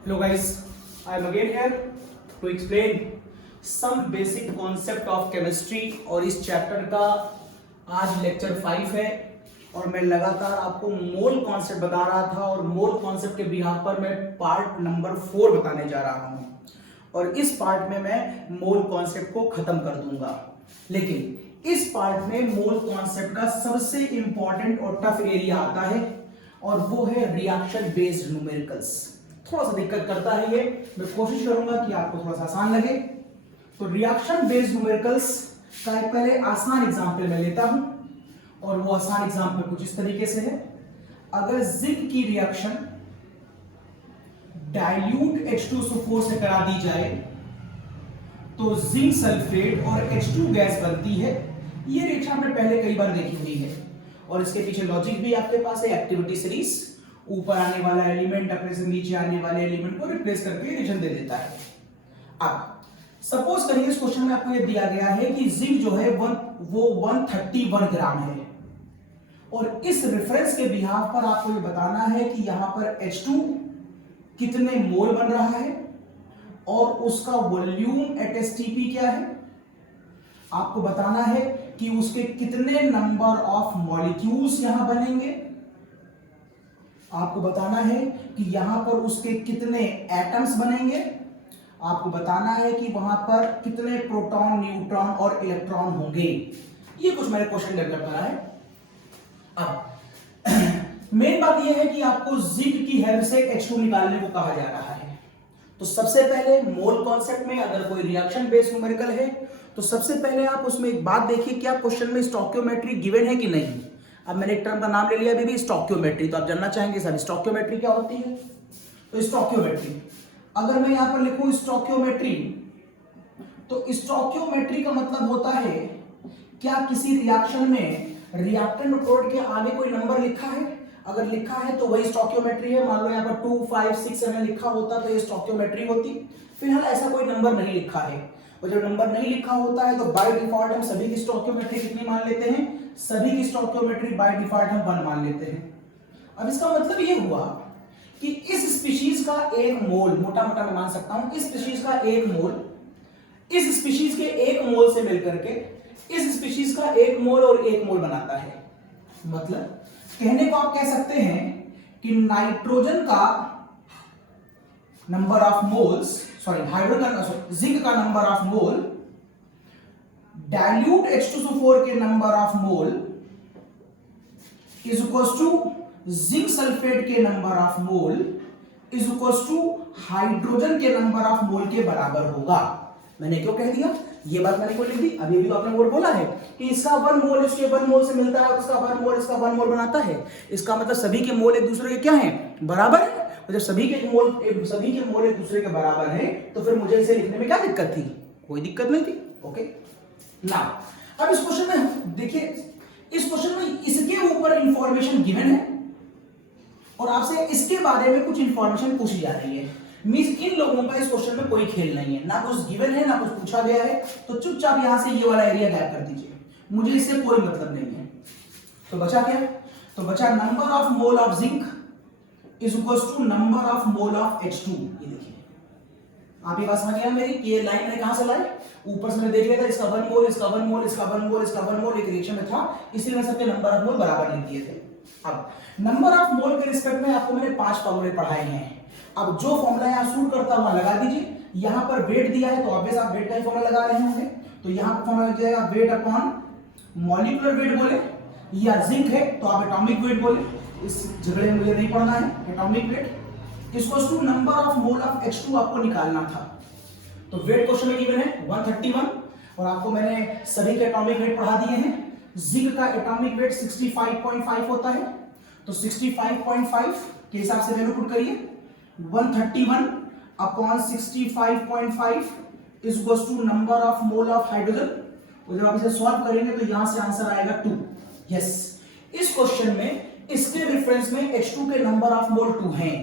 Hello guys, I am again here to explain some basic concept of chemistry और इस chapter का आज lecture 5 है और मैं लगातार आपको मोल कॉन्सेप्ट बता रहा था और मोल कॉन्सेप्ट के बिहाफ पर मैं पार्ट नंबर 4 बताने जा रहा हूं और इस पार्ट में मैं मोल कॉन्सेप्ट को खत्म कर दूंगा। लेकिन इस पार्ट में मोल कॉन्सेप्ट का सबसे इंपॉर्टेंट और टफ एरिया आता है और वो है रिएक्शन बेस्ड न्यूमेरिकल्स। थोड़ा सा दिक्कत करता है ये, मैं कोशिश करूंगा कि आपको थोड़ा सा आसान लगे। तो रिएक्शन बेस्ड न्यूमेरिकल्स का एक पहले आसान एग्जांपल मैं लेता हूं और वो आसान एग्जांपल कुछ इस तरीके से है। अगर जिंक की रिएक्शन डाइल्यूट H2SO4 से करा दी जाए तो जिंक सल्फेट और H2 गैस बनती है। ये रिएक्शन आपने पहले कई बार देखी हुई है और इसके पीछे लॉजिक भी आपके पास है। एक्टिविटी सीरीज, ऊपर आने वाला एलिमेंट अपने से नीचे आने वाले एलिमेंट को रिप्लेस करके रिएक्शन दे देता है। अब सपोज करिए इस क्वेश्चन में आपको ये दिया गया है कि जिंक जो है वो 131 ग्राम है और इस रेफरेंस के बिहाफ पर आपको ये बताना है कि यहां पर H2 कितने मोल बन रहा है और उसका वॉल्यूम एट एसटीपी क्या है। आपको बताना है कि उसके कितने नंबर ऑफ मॉलिक्यूल्स यहां बनेंगे। आपको बताना है कि यहां पर उसके कितने एटम्स बनेंगे। आपको बताना है कि वहां पर कितने प्रोटॉन, न्यूट्रॉन और इलेक्ट्रॉन होंगे। ये कुछ मेरे क्वेश्चन डेवलप करा है। अब मेन बात यह है कि आपको जिंक की हेल्प से H2 निकालने को कहा जा रहा है। तो सबसे पहले मोल कॉन्सेप्ट में अगर कोई रिएक्शन बेस्ड न्यूमेरिकल है तो सबसे पहले आप उसमें एक बात देखिए, क्या क्वेश्चन में स्टोइकियोमेट्री गिवन है कि नहीं। अब मैंने एक टर्म का नाम ले लिया अभी भी, स्टोइकियोमेट्री। तो आप जानना चाहेंगे सर स्टोइकियोमेट्री क्या होती है। तो स्टोइकियोमेट्री अगर मैं यहां पर लिखूं स्टोइकियोमेट्री, तो स्टोइकियोमेट्री का मतलब होता है क्या किसी रिएक्शन में रिएक्टेंट प्रोडक्ट के आगे कोई नंबर लिखा है। अगर लिखा है तो वही स्टोइकियोमेट्री है। मान लो यहाँ पर 2, 5, 6, 7 लिखा होता तो ये स्टोइकियोमेट्री होती। फिलहाल ऐसा कोई नंबर नहीं लिखा है और जब नंबर नहीं लिखा होता है तो बाय डिफॉल्ट हम सभी की स्टोइकियोमेट्री कितनी मान लेते हैं। सभी की स्टोइकियोमेट्री बाय डिफॉल्ट हम 1 मान लेते हैं। अब इसका मतलब ये हुआ कि इस स्पीशीज का एक मोल, मोटा मोटा मैं मान सकता हूं, इस स्पीशीज का एक मोल इस स्पीशीज के एक मोल से मिलकर के इस स्पीशीज का एक मोल और एक मोल बनाता है। मतलब कहने को आप कह सकते हैं कि नाइट्रोजन का नंबर ऑफ मोल्स, जिंक का number of mole dilute H2SO4 के number of mole is equals to zinc sulphate के number of mole is equals to hydrogen के नंबर ऑफ मोल के बराबर होगा। मैंने क्यों कह दिया, ये बात मैंने क्यों लिख दी। अभी भी तो आपने वर्ड बोला है कि इसका 1 मोल इसके 1 मोल से मिलता है, उसका 1 मोल इसका 1 मोल बनाता है। इसका मतलब सभी के मोल एक दूसरे के क्या हैं, बराबर है। और जब सभी के मोल एक दूसरे के बराबर है तो फिर मुझे इसे लिखने में क्या दिक्कत थी, कोई दिक्कत नहीं थी। ओके ना, अब इस क्वेश्चन में देखिए, इस क्वेश्चन में इसके ऊपर इंफॉर्मेशन गिवन है और आपसे इसके बारे में कुछ इंफॉर्मेशन पूछी जा रही है। मींस इन लोगों का इस क्वेश्चन में कोई खेल नहीं है, ना कुछ गिवन है ना कुछ पूछा गया है। तो चुपचाप यहां से ये वाला एरिया गायब कर दीजिए, मुझे इससे कोई मतलब नहीं है। तो बचा क्या, तो बचा number of mole of zinc is equals to number of mole of H2। ये देखिए, आप ये बात समझ गया मेरी कि ये लाइन मैंने कहां से लाई, ऊपर से मैंने देख लिया था इसका 1 मोल इसका 1 मोल इसका 1 मोल इसका 1 मोल एक रिएक्शन में था, इसलिए मैं सबके नंबर ऑफ मोल बराबर लिख दिए थे। अब नंबर ऑफ मोल के रिस्पेक्ट में आपको मैंने 5 फॉर्मूले पढ़ाए हैं। अब जो फॉर्मूला यहां सूट करता हुआ लगा दीजिए। यहां पर वेट दिया है तो ऑब्वियस आप वेट का ही फॉर्मूला लगा रहे होंगे। तो यहां पर फॉर्मूला लग जाएगा वेट अपॉन मॉलिक्यूलर वेट बोले, या जिंक है तो आप एटॉमिक वेट बोले, इस झगड़े में मुझे नहीं पढ़ना है। Atomic weight equals to number of mole of H2 आपको निकालना था। तो वेट क्वेश्चन में गिवन है 131 और आपको मैंने सभी के एटॉमिक वेट पढ़ा दिए हैं। जिंक का एटॉमिक वेट 65.5 होता है, तो 65.5 के हिसाब से वैल्यू पुट करिए। 131 upon 65.5 is equals to number of mole of hydrogen. और जब आप इसे सॉल्व करेंगे तो यहां से आंसर आएगा 2। यस, इस क्वेश्चन में इसके रेफरेंस में H2 के नंबर ऑफ मोल 2 हैं।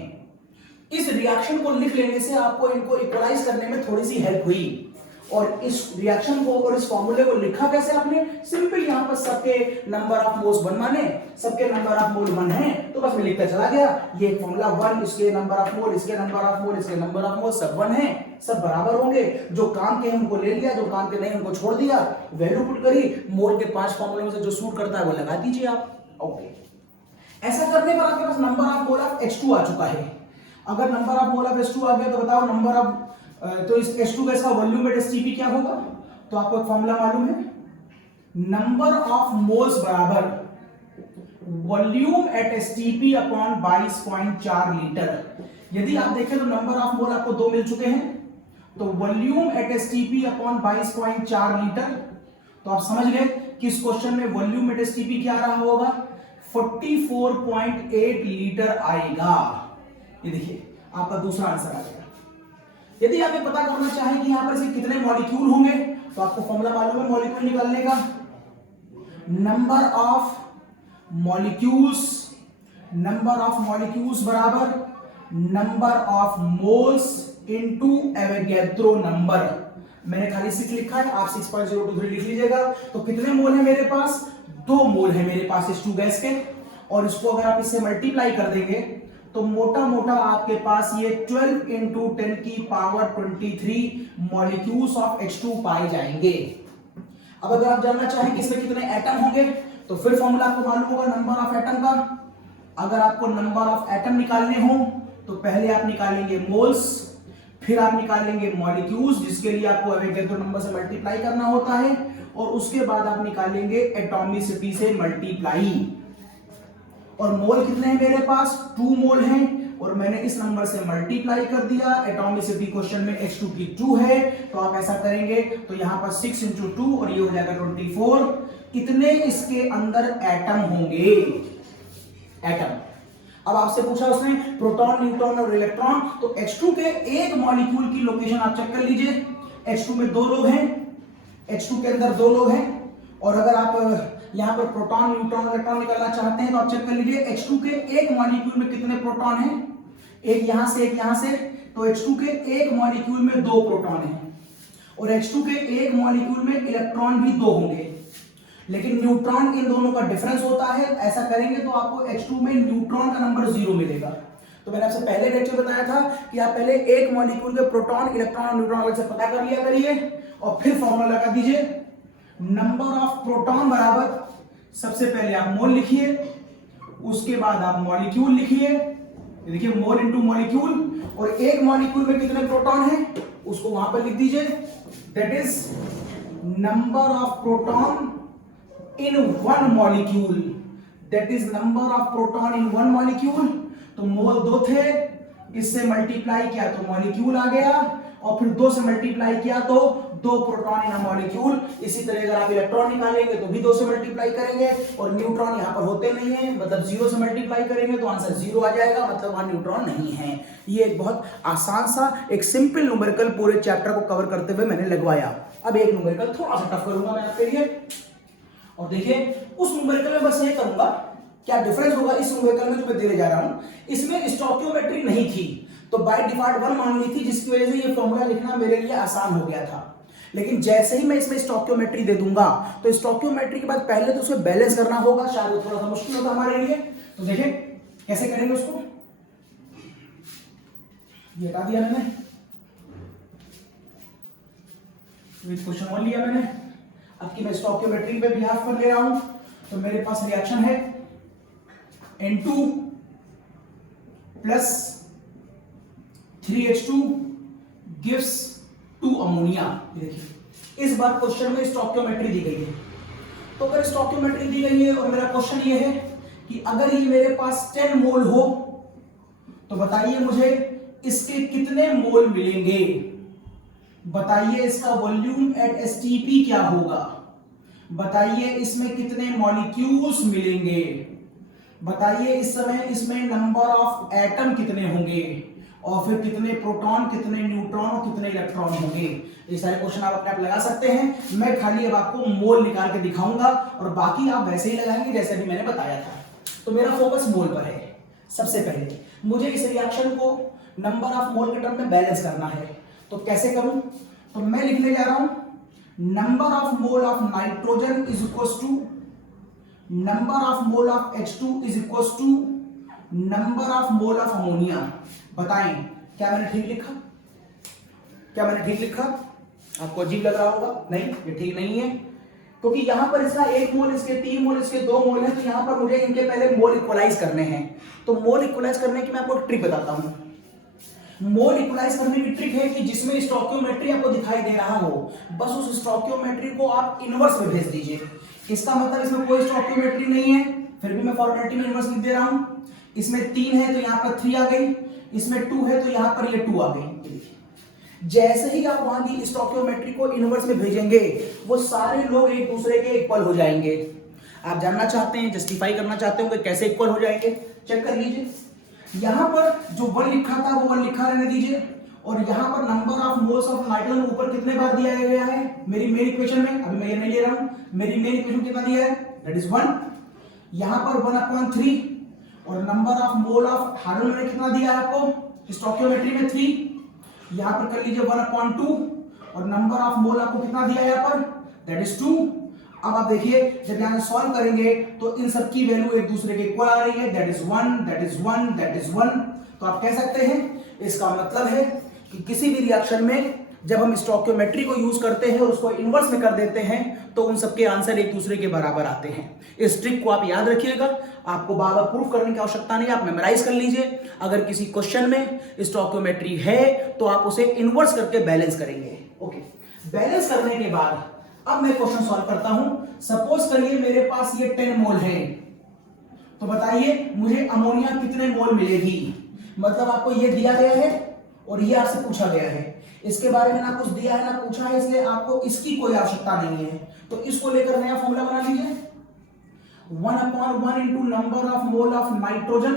इस रिएक्शन को लिख लेने से आपको इनको इक्वलाइज करने में थोड़ी सी हेल्प हुई और इस रिएक्शन को और इस फॉर्मूले को लिखा कैसे आपने? सिंपल, यहां पर सबके नंबर ऑफ मोल्स 1 माने, सबके नंबर ऑफ मोल 1 है, तो बस मैं लिखता चला गया। ये फॉर्मूला 1, इसके नंबर ऑफ मोल, इसके नंबर ऑफ मोल, इसके नंबर ऑफ मोल, सब 1 है, सब बराबर होंगे। जो काम के उनको ले लिया, जो काम के नहीं उनको छोड़ दिया, वैल्यू पुट करी, मोल के 5 फॉर्मूले में से जो सूट करता है वो लगा दीजिए आप। ओके, ऐसा करने पर आपके पास number of mole of H2 आ चुका है। अगर number of mole of H2 आ गया तो बताओ नंबर ऑफ तो इस H2 गैस का वॉल्यूम एट एसटीपी क्या होगा? तो आपको एक फॉर्मूला मालूम है, नंबर ऑफ मोल्स बराबर volume at STP upon 22.4 litre. यदि आप देखें तो नंबर ऑफ मोल आपको 2 मिल चुके हैं, तो volume at STP upon 22.4 litre. तो आप समझ गए कि इस क्वेश्चन में वॉल्यूम एट एसटीपी क्या रहा होगा? 44.8 लीटर आएगा। ये देखिए आपका दूसरा आंसर आ गया। यदि आप ये पता करना चाहें कि यहां पर से कितने मॉलिक्यूल होंगे, तो आपको फॉर्मूला मालूम है मॉलिक्यूल निकालने का, नंबर ऑफ मॉलिक्यूल्स बराबर number of moles into Avogadro number. मैंने खाली 6 लिखा है, आप 6.023 लिख लीजिएगा। तो कितने मोल है मेरे पास? 2 मोल है मेरे पास H2 गैस के, और इसको अगर आप इससे मल्टीप्लाई कर देंगे तो मोटा मोटा आपके पास ये 12 इंटू 10 की पावर 23 मॉलिक्यूल्स ऑफ H2 पाए जाएंगे। अब अगर आप जानना चाहें कि इसमें कितने एटम होंगे, तो फिर फॉर्मूला आपको मालूम होगा नंबर ऑफ एटम का। अगर आपको नंबर ऑफ एटम निकालने हो तो पहले आप निकालेंगे मोल्स, फिर आप निकालेंगे मॉलिक्यूल्स, जिसके लिए आपको एवोगैड्रो नंबर से मल्टीप्लाई करना होता है, और उसके बाद आप निकालेंगे एटॉमिसिटी से मल्टीप्लाई। और मोल कितने हैं मेरे पास? 2 मोल हैं, और मैंने इस नंबर से मल्टीप्लाई कर दिया। एटॉमिसिटी क्वेश्चन में H2 की 2 है, तो आप ऐसा करेंगे तो यहां पर 6 इंटू 2 और ये हो जाएगा 24। कितने इसके अंदर एटम होंगे? एटम। अब आपसे पूछा उसने प्रोटॉन, न्यूट्रॉन और इलेक्ट्रॉन, तो H2 के एक मॉलिक्यूल की लोकेशन आप चेक कर लीजिए। H2 में 2 लोग हैं, H2 के अंदर 2 लोग हैं, और अगर आप यहां पर प्रोटॉन, न्यूट्रॉन, इलेक्ट्रॉन निकालना चाहते हैं तो आप चेक कर लीजिए H2 के एक मॉलिक्यूल में कितने प्रोटॉन हैं। एक यहां से, एक यहां से, तो H2 के एक मॉलिक्यूल में 2 प्रोटॉन हैं, और H2 के एक मॉलिक्यूल में इलेक्ट्रॉन भी 2 होंगे, लेकिन न्यूट्रॉन इन दोनों का डिफरेंस होता है। ऐसा करेंगे तो आपको H2 में न्यूट्रॉन का नंबर 0 मिलेगा। तो मैंने आपसे पहले लेक्चर बताया था कि आप पहले एक मॉलिक्यूल के प्रोटॉन, इलेक्ट्रॉन और न्यूट्रॉन से पता कर लिया करिए, और फिर फॉर्मूला लगा दीजिए। नंबर ऑफ प्रोटॉन बराबर, सबसे पहले आप मोल लिखिए, उसके बाद आप मॉलिक्यूल लिखिए। देखिए मोल इनटू मॉलिक्यूल, और एक मॉलिक्यूल में कितने प्रोटॉन हैं उसको वहां पर लिख दीजिए। That is number of proton in 1 molecule. That is number of proton in 1 molecule. तो मोल 2 थे, इससे मल्टीप्लाई किया तो मॉलिक्यूल आ गया, और फिर 2 से मल्टीप्लाई किया तो 2 प्रोटॉन इन अ मॉलिक्यूल। इसी तरह अगर आप इलेक्ट्रॉन निकालेंगे तो भी 2 से मल्टीप्लाई करेंगे, और न्यूट्रॉन यहां पर होते नहीं है, मतलब 0 से मल्टीप्लाई करेंगे तो आंसर 0 आ जाएगा, मतलब वहां न्यूट्रॉन नहीं है। ये एक बहुत आसान सा एक सिंपल न्यूमेरिकल पूरे चैप्टर को कवर करते हुए मैंने लगवाया। अब एक न्यूमेरिकल थोड़ा सा टफ करूंगा मैं आपके लिए, और देखिए उस न्यूमेरिकल में बस ये करूंगा, क्या डिफरेंस होगा इस न्यूमेरिकल में जो मैं देने जा रहा हूं। इसमें स्टोइकियोमेट्री नहीं थी, तो बाय डिफॉल्ट 1 मान ली थी, जिसकी वजह से ये फॉर्मूला लिखना मेरे लिए आसान हो गया था। लेकिन जैसे ही मैं इसमें स्टोइकियोमेट्री दे दूंगा, तो स्टोइकियोमेट्री के बाद पहले तो उसे बैलेंस करना होगा, शायद वो थोड़ा सा मुश्किल होगा हमारे लिए। तो देखिए कैसे करेंगे उसको। ये हटा दिया मैंने, क्वेश्चन 1 लिया मैंने। अब की मैं स्टोइकियोमेट्री पे बिहाफ पर ले रहा हूं, तो मेरे पास रिएक्शन है N2 plus 3H2 gives 2 ammonia. देखिए इस बार क्वेश्चन में स्टोइकियोमेट्री दी गई है, तो अगर स्टोइकियोमेट्री दी गई है और मेरा क्वेश्चन ये है कि अगर ये मेरे पास 10 मोल हो, तो बताइए मुझे इसके कितने मोल मिलेंगे। बताइए इसका वॉल्यूम एट एसटीपी क्या होगा, बताइए इसमें कितने मॉलिक्यूल्स मिलेंगे, बताइए इस समय इसमें नंबर ऑफ एटम कितने होंगे, और फिर कितने प्रोटॉन, कितने न्यूट्रॉन और कितने इलेक्ट्रॉन होंगे। ये सारे क्वेश्चन आप अपने आप लगा सकते हैं। मैं खाली अब आपको मोल निकाल के दिखाऊंगा, और बाकी आप वैसे ही लगाएंगे जैसे अभी मैंने बताया था। तो मेरा फोकस मोल पर है। सबसे पहले मुझे इस रिएक्शन को नंबर ऑफ मोल के टर्म में बैलेंस करना है, तो कैसे करूं। तो मैं लिखने जा रहा हूं number of mole of nitrogen is equal to number of mole of H2 is equal to number of mole of ammonia. बताएं क्या मैंने ठीक लिखा? क्या मैंने ठीक लिखा? आपको अजीब लग रहा होगा, नहीं ये ठीक नहीं है, क्योंकि यहां पर इसका 1 मोल, इसके 3 मोल, इसके 2 मोल है, तो यहां पर मुझे इनके पहले मोल इक्वलाइज करने हैं। तो मोल इक्वलाइज करने की मैं आपको ट्रिक बताता हूं। मोल इक्वलाइज करने की ट्रिक है कि जिसमें स्टोइकियोमेट्री आपको दिखाई दे रहा हो, बस उस स्टोइकियोमेट्री को आप इनवर्स में भेज दीजिए। इसका मतलब इसमें कोई स्टोइकियोमेट्री नहीं है, फिर भी मैं फॉर्मेलिटी में इनवर्स लिख दे रहा हूं। इसमें 3 है तो यहां पर 3 आ गई, इसमें 2 है तो यहां पर ये 2 आ गई। जैसे ही आप वहां की स्टोइकियोमेट्री को इनवर्स में भेजेंगे, वो सारे लोग एक दूसरे के इक्वल हो जाएंगे। आप जानना चाहते हैं, जस्टिफाई करना चाहते हो कि कैसे इक्वल हो जाएंगे, चेक कर लीजिए। यहां पर जो 1 लिखा था वो 1 लिखा रहने दीजिए, और यहां पर number of moles of nitrogen ऊपर कितने बार दिया गया है मेरी मेन इक्वेशन में, अभी मैं ये नहीं ले रहा हूं, मेरी मेन इक्वेशन कितना दिया है, दैट इज 1। यहां पर 1/3, और number of mole of hydrogen में कितना दिया है आपको स्टोइकियोमेट्री में 3। यहां पर कर लीजिए 1/2, और नंबर ऑफ मोल आपको कितना दिया है यहां पर, दैट इज 2। अब आप देखिए जब यहां सॉल्व करेंगे तो इन सब की वैल्यू एक दूसरे के इक्वल आ रही है, that is 1, that is 1, that is 1। तो आप कह सकते हैं, इसका मतलब है कि किसी भी रिएक्शन में जब हम स्टोइकियोमेट्री को यूज करते हैं और उसको इनवर्स में कर देते हैं, तो उन सबके आंसर एक दूसरे के बराबर आते हैं। इस ट्रिक को आप याद रखिएगा, आपको बार बार प्रूफ करने की आवश्यकता नहीं, आप मेमोराइज कर लीजिए। अगर किसी क्वेश्चन में स्टोइकियोमेट्री है तो आप उसे इनवर्स करके बैलेंस करेंगे। ओके, बैलेंस करने के बाद अब मैं क्वेश्चन सॉल्व करता हूं। सपोज करिए मेरे पास ये 10 मोल है, तो बताइए मुझे अमोनिया कितने मोल मिलेगी। मतलब आपको ये दिया गया है और ये आपसे पूछा गया है, इसके बारे में ना कुछ दिया है ना पूछा है, इसलिए आपको इसकी कोई आवश्यकता नहीं है। तो इसको लेकर नया फॉर्मूला बना लीजिए, 1/1 into number of mole of nitrogen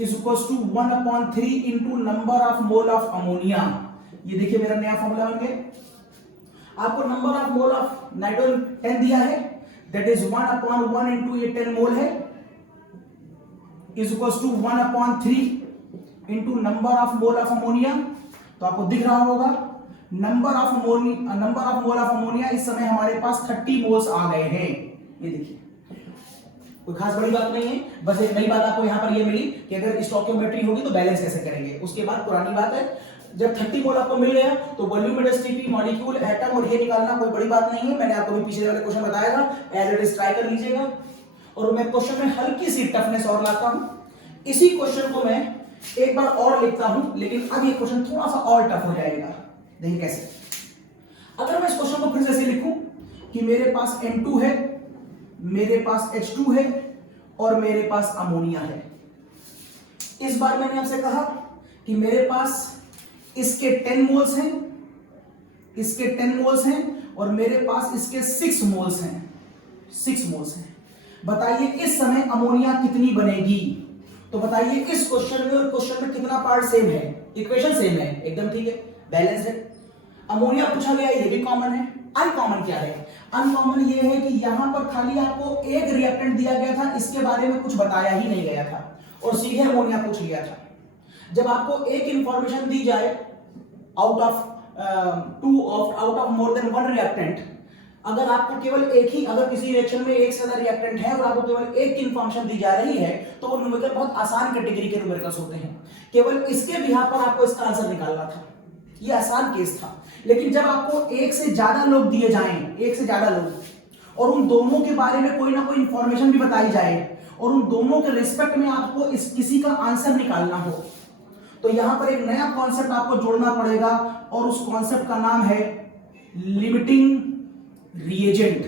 is equal to 1/3 into number of mole of ammonia. ये देखिए मेरा नया फॉर्मूला बन गया। आपको number of mole of nitrogen 10 दिया है, दैट इज 1/1 इंटू ये 10 मोल है, is equal to 1/3 into number of mole of ammonia. तो आपको दिख रहा होगा number of mole of ammonia इस समय हमारे पास 30 मोल्स आ गए हैं। ये देखिए कोई खास बड़ी बात नहीं है, बस एक नई बात आपको यहां पर ये मिली कि अगर स्टोइकियोमेट्री होगी तो बैलेंस कैसे करेंगे। उसके बाद पुरानी बात है, जब 30 मोल आपको मिल गया तो वॉल्यूम डेंसिटी, मॉलिक्यूल, एटम और ये निकालना कोई बड़ी बात नहीं है। मैंने आपको भी पिछले वाले क्वेश्चन बताया था, एज इट इज ट्राई कर लीजिएगा। और मैं क्वेश्चन में हल्की सी टफनेस और लाता हूं। इसी क्वेश्चन को मैं एक बार और लिखता हूं, लेकिन अब ये क्वेश्चन थोड़ा सा और टफ हो जाएगा। देखिए कैसे। अगर मैं इस क्वेश्चन को फिर से ऐसे लिखूं कि मेरे पास N2 है, मेरे पास H2 है और मेरे पास अमोनिया है। इस बार मैंने आपसे कहा कि मेरे पास इसके 10 मोल्स हैं, इसके 10 मोल्स हैं, और मेरे पास इसके 6 मोल्स हैं, 6 मोल्स हैं। बताइए इस समय अमोनिया कितनी बनेगी। तो बताइए इस क्वेश्चन में और क्वेश्चन में कितना पार्ट सेम है, इक्वेशन सेम है, एकदम ठीक है, बैलेंस है। अमोनिया पूछा गया, ये भी कॉमन है। अनकॉमन क्या है? अनकॉमन ये है कि यहां पर खाली आपको एक रिएक्टेंट दिया गया था, इसके बारे में कुछ बताया ही नहीं गया था, और सीधे अमोनिया पूछ लिया था। जब आपको एक इंफॉर्मेशन दी जाए out of more than 1 reactant, अगर आपको केवल एक ही, अगर किसी रिएक्शन में एक से ज्यादा रिएक्टेंट है और आपको केवल एक की इंफॉर्मेशन दी जा रही है, तो वो न्यूमेरिकल बहुत आसान कैटेगरी के न्यूमेरिकल्स होते हैं। केवल इसके बिहाफ पर आपको इसका आंसर निकालना था, ये आसान केस था। लेकिन जब आपको एक से ज्यादा लोग दिए जाएं, एक से ज्यादा लोग, और उन दोनों के बारे में कोई ना कोई इंफॉर्मेशन भी बताई जाए, और उन दोनों के रिस्पेक्ट में आपको इस किसी का आंसर निकालना हो, तो यहां पर एक नया कॉन्सेप्ट आपको जोड़ना पड़ेगा, और उस कॉन्सेप्ट का नाम है लिमिटिंग रिएजेंट।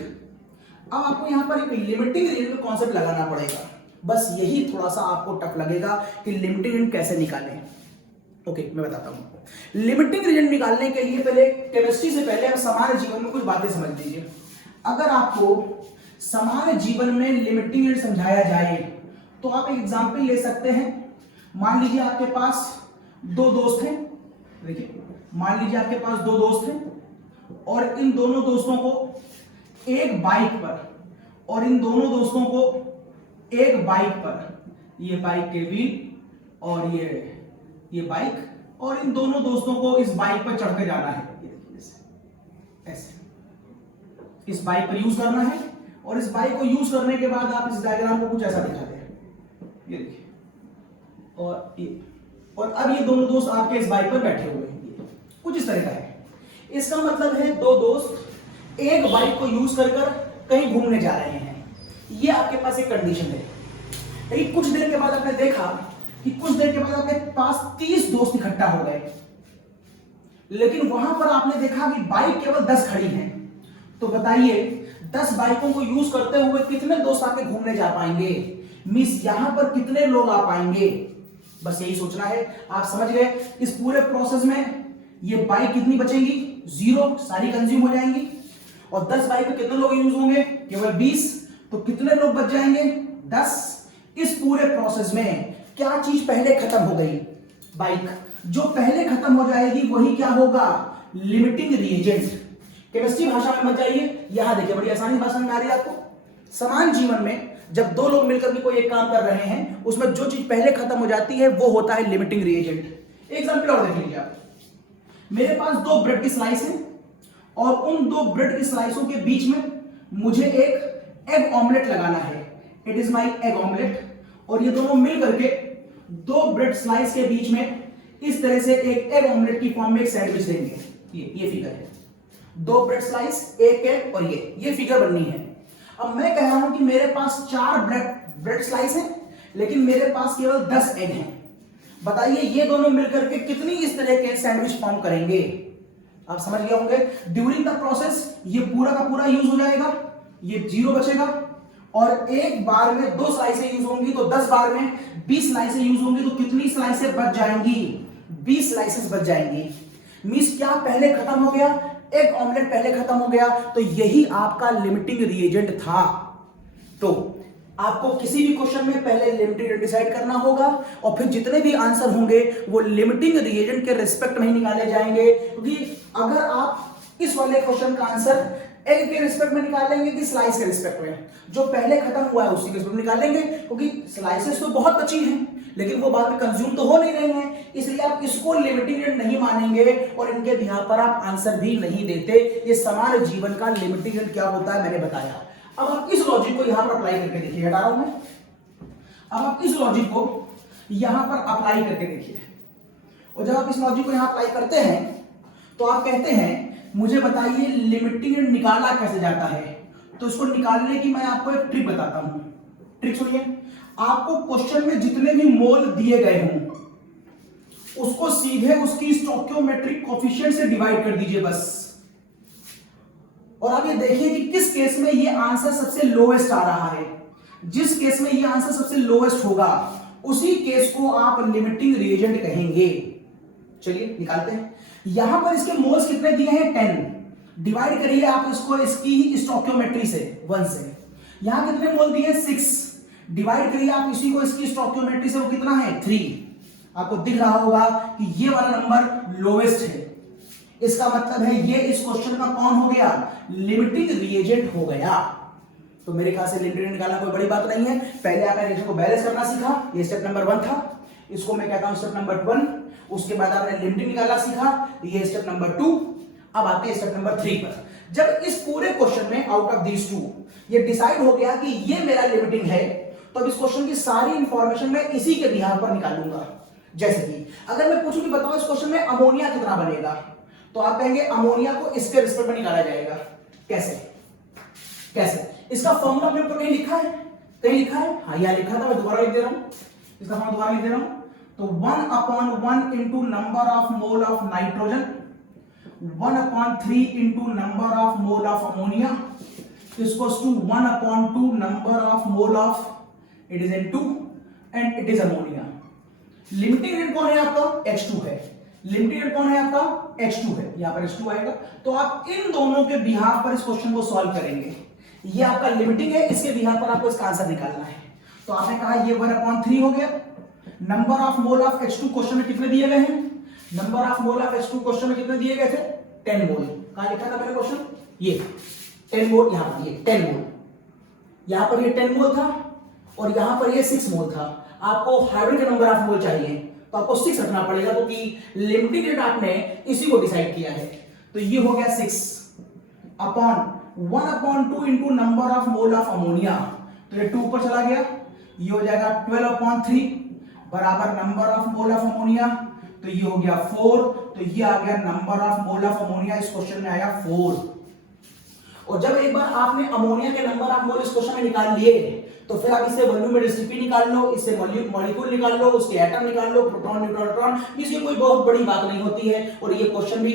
अब आपको यहां पर एक लिमिटिंग रिएजेंट का कॉन्सेप्ट लगाना पड़ेगा। बस यही थोड़ा सा आपको टफ लगेगा कि लिमिटिंग रिएजेंट कैसे निकालें। ओके, मैं बताता हूं। लिमिटिंग रिएजेंट निकालने के लिए पहले केमिस्ट्री से पहले आप सामान्य जीवन में कुछ बातें समझ लीजिए। अगर आपको सामान्य जीवन में लिमिटिंग रिएजेंट समझाया जाए तो आप एक एग्जांपल ले सकते हैं। मान लीजिए आपके पास 2 दोस्त हैं, देखिए मान लीजिए आपके पास 2 दोस्त हैं, और इन दोनों दोस्तों को एक बाइक पर, और इन दोनों दोस्तों को एक बाइक पर, ये बाइक के व्हील और ये बाइक, और इन दोनों दोस्तों को इस बाइक पर चढ़ के जाना है। ऐसे इस बाइक पर यूज करना है, और इस बाइक को यूज करने के बाद आप इस डायग्राम को कुछ ऐसा दिखाते हैं, ये देखिए, और ये, और अब ये दोनों दोस्त आपके इस बाइक पर बैठे हुए हैं, कुछ इस तरह का है। इसका मतलब है दो दोस्त एक बाइक को यूज कर कहीं घूमने जा रहे हैं, ये आपके पास एक कंडीशन है। लेकिन कुछ देर के बाद आपने देखा कि कुछ देर के बाद आपके पास 30 दोस्त इकट्ठा हो गए, लेकिन वहां पर आपने देखा कि बाइक केवल 10 खड़ी हैं। तो बताइए 10 बाइकों को यूज करते हुए कितने दोस्त आपके घूमने जा पाएंगे, मींस यहां पर कितने लोग आ पाएंगे, बस यही सोचना है। आप समझ गए। इस पूरे प्रोसेस में ये बाइक कितनी बचेंगी, 0, सारी कंज्यूम हो जाएंगी, और 10 बाइक में कितने लोग यूज होंगे, केवल 20, तो कितने लोग बच जाएंगे, 10। इस पूरे प्रोसेस में क्या चीज पहले खत्म हो गई, बाइक। जो पहले खत्म हो जाएगी वही क्या होगा, लिमिटिंग रिएजेंट। केमिस्ट्री भाषा में मत जाइए, यहां देखिए बड़ी आसानी भाषा में आ रही है आपको। समान जीवन में जब दो लोग मिलकर भी कोई एक काम कर रहे हैं, उसमें जो चीज पहले खत्म हो जाती है वो होता है लिमिटिंग रिएजेंट। एग्जांपल और देख लीजिए आप। मेरे पास 2 ब्रेड की स्लाइस है, और उन 2 ब्रेड की स्लाइसों के बीच में मुझे एक एग ऑमलेट लगाना है। It is my egg omelette. और ये दोनों मिल करके 2 ब्रेड स्लाइस के बीच में इस तरह से एक एग ऑमलेट की फॉर्म में एक सैंडविच देंगे। ये फिगर है, 2 ब्रेड स्लाइस, एक एग, और ये फिगर बननी है। अब मैं कह रहा हूं कि मेरे पास 4 ब्रेड स्लाइस है, लेकिन मेरे पास केवल 10 एग हैं। बताइए ये दोनों मिलकर के कितनी इस तरह के सैंडविच फॉर्म करेंगे। आप समझ गए होंगे। ड्यूरिंग द प्रोसेस ये पूरा का पूरा यूज हो जाएगा, ये 0 बचेगा, और एक बार में 2 स्लाइसें यूज होंगी, तो 10 बार में 20 स्लाइसें यूज होंगी, तो कितनी स्लाइसें बच जाएंगी, 20 स्लाइसेस बच जाएंगी। मींस क्या पहले खत्म हो गया, एग ऑमलेट पहले खत्म हो गया। तो यही आपका लिमिटिंग रिएजेंट था। तो आपको किसी भी क्वेश्चन में पहले लिमिटिंग रिएजेंट डिसाइड करना होगा, और फिर जितने भी आंसर होंगे वो लिमिटिंग रिएजेंट के रिस्पेक्ट में ही निकाले जाएंगे। क्योंकि अगर आप इस वाले क्वेश्चन का आंसर एग के रिस्पेक्ट में निकालेंगे कि स्लाइस के रिस्पेक्ट में, जो पहले खत्म हुआ है उसी के रिस्पेक्ट में निकालेंगे, क्योंकि स्लाइसेस तो बहुत बची हैं लेकिन वो बाद में कंज्यूम तो हो नहीं रहे हैं, इसलिए आप इसको लिमिटिंग रेट नहीं मानेंगे और इनके बिहार पर आप आंसर भी नहीं देते। ये समान जीवन का लिमिटिंग रेट क्या होता है मैंने बताया। अब आप इस लॉजिक को यहां पर अप्लाई करके देखिए, हटा रहा हूं मैं। अब आप इस लॉजिक को यहां पर अप्लाई करके देखिए, और जब आप इस लॉजिक को यहां अप्लाई करते हैं तो आप कहते हैं मुझे बताइए लिमिटिंग रेट निकाला कैसे जाता है। तो इसको निकालने की मैं आपको एक ट्रिक बताता हूं। ट्रिक सुनिए, आपको क्वेश्चन में जितने भी मोल दिए गए हों उसको सीधे उसकी स्टोइकियोमेट्रिक कोएफिशिएंट से डिवाइड कर दीजिए बस। और आप ये देखिए कि किस केस में ये आंसर सबसे लोएस्ट आ रहा है। जिस केस में ये आंसर सबसे लोएस्ट होगा उसी केस को आप लिमिटिंग रिएजेंट कहेंगे। चलिए निकालते हैं। यहां पर इसके मोल्स कितने दिए हैं 10, डिवाइड करिए आप इसको इसकी स्टोइकियोमेट्री से 1 से। यहां कितने मोल दिए 6, डिवाइड करिए आप इसी को इसकी स्टोइकियोमेट्री से, वो कितना है 3। आपको दिख रहा होगा कि ये वाला नंबर लोएस्ट है। इसका मतलब है ये इस क्वेश्चन का कौन हो गया, लिमिटिंग रिएजेंट हो गया। तो मेरे ख्याल से लिमिटिंग रिएजेंट निकालना कोई बड़ी बात नहीं है। पहले आपने रिएजेंट को बैलेंस करना सीखा, ये स्टेप नंबर 1 था, इसको मैं कहता हूं स्टेप नंबर 1। उसके बाद आपने लिमिटिंग निकालना सीखा, ये स्टेप नंबर 2। अब आते हैं स्टेप नंबर 3 पर। जब इस पूरे क्वेश्चन में आउट ऑफ दीज 2 ये डिसाइड हो गया कि ये मेरा लिमिटिंग है, तो अब इस क्वेश्चन की सारी इंफॉर्मेशन मैं इसी के बिहार पर निकालूंगा। जैसे कि अगर मैं पूछूं कि बताओ इस क्वेश्चन में अमोनिया कितना बनेगा, तो आप कहेंगे अमोनिया को इसके रिस्पेक्ट में निकाला जाएगा। कैसे कैसे इसका फॉर्मूला अपने ऊपर कहीं लिखा है, कहीं लिखा है, हाँ यहां लिखा था, मैं दोबारा लिख दे रहा हूं। इसका फॉर्मूला दोबारा लिख दे रहा हूं। तो 1/1 into number of mole of nitrogen, 1/3 into number of mole of ammonia equals to 1/2 number of mole of it is N2 and it is ammonia. Limiting rate कौन है आपका, H2 है। लिमिटिंग रेट कौन है आपका, H2 है। यहां पर H2 आएगा। तो आप इन दोनों के बिहार पर इस क्वेश्चन को सॉल्व करेंगे। ये आपका लिमिटिंग है, इसके बिहार पर आपको इसका आंसर निकालना है। तो आपने कहा ये 1/3 हो गया। Number of mole of H2 question में कितने दिए गए हैं, number of mole of H2 question में कितने दिए गए थे 10 मोल। कहां लिखा था मेरा क्वेश्चन, ये 10 मोल, यहां पर ये 10 मोल, यहां पर ये 10 मोल था और यहां पर ये 6 मोल था। आपको हाइड्रोजन का नंबर ऑफ मोल चाहिए तो आपको 6 रखना पड़ेगा, क्योंकि लिमिटिंग रेट आपने इसी को डिसाइड किया है। तो ये हो गया 6, upon 1/2 into number of mole of ammonia, तो ये 2 ऊपर चला गया, ये हो जाएगा 12/3 बराबर number of mole of ammonia, तो ये हो गया 4, तो ये आ गया number of mole of ammonia, इस क्वेश्चन में आया 4। और जब एक बार आपने अमोनिया के नंबर ऑफ मोल इस क्वेश्चन में निकाल लिए, तो फिर आप इससे वॉल्यूम में रेसिपी निकाल लो, इससे मॉलिक्यूल निकाल लो, उसके एटम निकाल लो, प्रोटॉन न्यूट्रॉन, इसकी कोई बहुत बड़ी बात नहीं होती है। और ये क्वेश्चन भी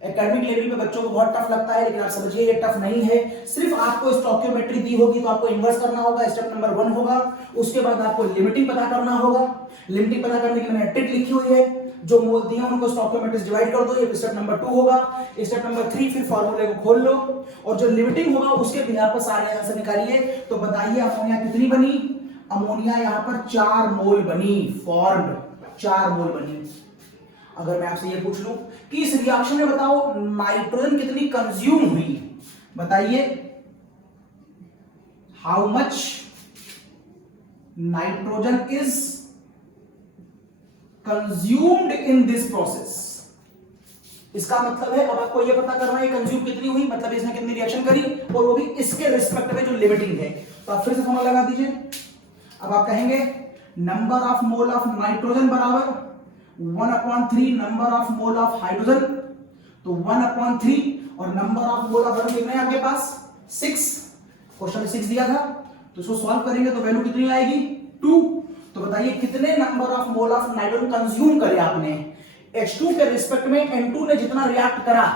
एकेडमिक लेवल पे बच्चों को बहुत टफ लगता है, लेकिन आप समझिए ये टफ नहीं है। सिर्फ आपको स्टोइकियोमेट्री दी होगी तो आपको इन्वर्स करना होगा, स्टेप नंबर 1 होगा। उसके बाद आपको लिमिटिंग पता करना होगा। लिमिटिंग पता करने की मैंने ट्रिक लिखी हुई है, जो मोल दिए उनको स्टोइकियोमेट्री से डिवाइड कर दो, ये स्टेप नंबर 2 होगा। स्टेप नंबर 3 फिर फार्मूले को खोल लो और जो लिमिटिंग होगा उसके बिना पर सारे आंसर निकालिए। तो बताइए अमोनिया कितनी बनी? अमोनिया यहां पर 4 मोल बनी, फॉर्म्ड 4 मोल बनी। अगर मैं आपसे ये पूछ लूं कि इस रिएक्शन में बताओ नाइट्रोजन कितनी कंज्यूम हुई, बताइए how much nitrogen is consumed in this process. इसका मतलब है अब आपको यह पता करना है कंज्यूम कितनी हुई, मतलब इसने कितनी रिएक्शन करी, और वो भी इसके रिस्पेक्ट में जो लिमिटिंग है। तो आप फिर से फॉर्मूला लगा दीजिए। अब आप कहेंगे number of mole of nitrogen बराबर 1/3 number of mole of hydrogen, तो 1/3 और number of mole of hydrogen कितने हैं आपके पास? 6। क्वेश्चन में 6 दिया था, तो इसको सॉल्व करेंगे तो वैल्यू कितनी आएगी? 2। तो बताइए कितने number of mole of nitrogen consume करे आपने? H2 के रिस्पेक्ट में N2 ने जितना रिएक्ट करा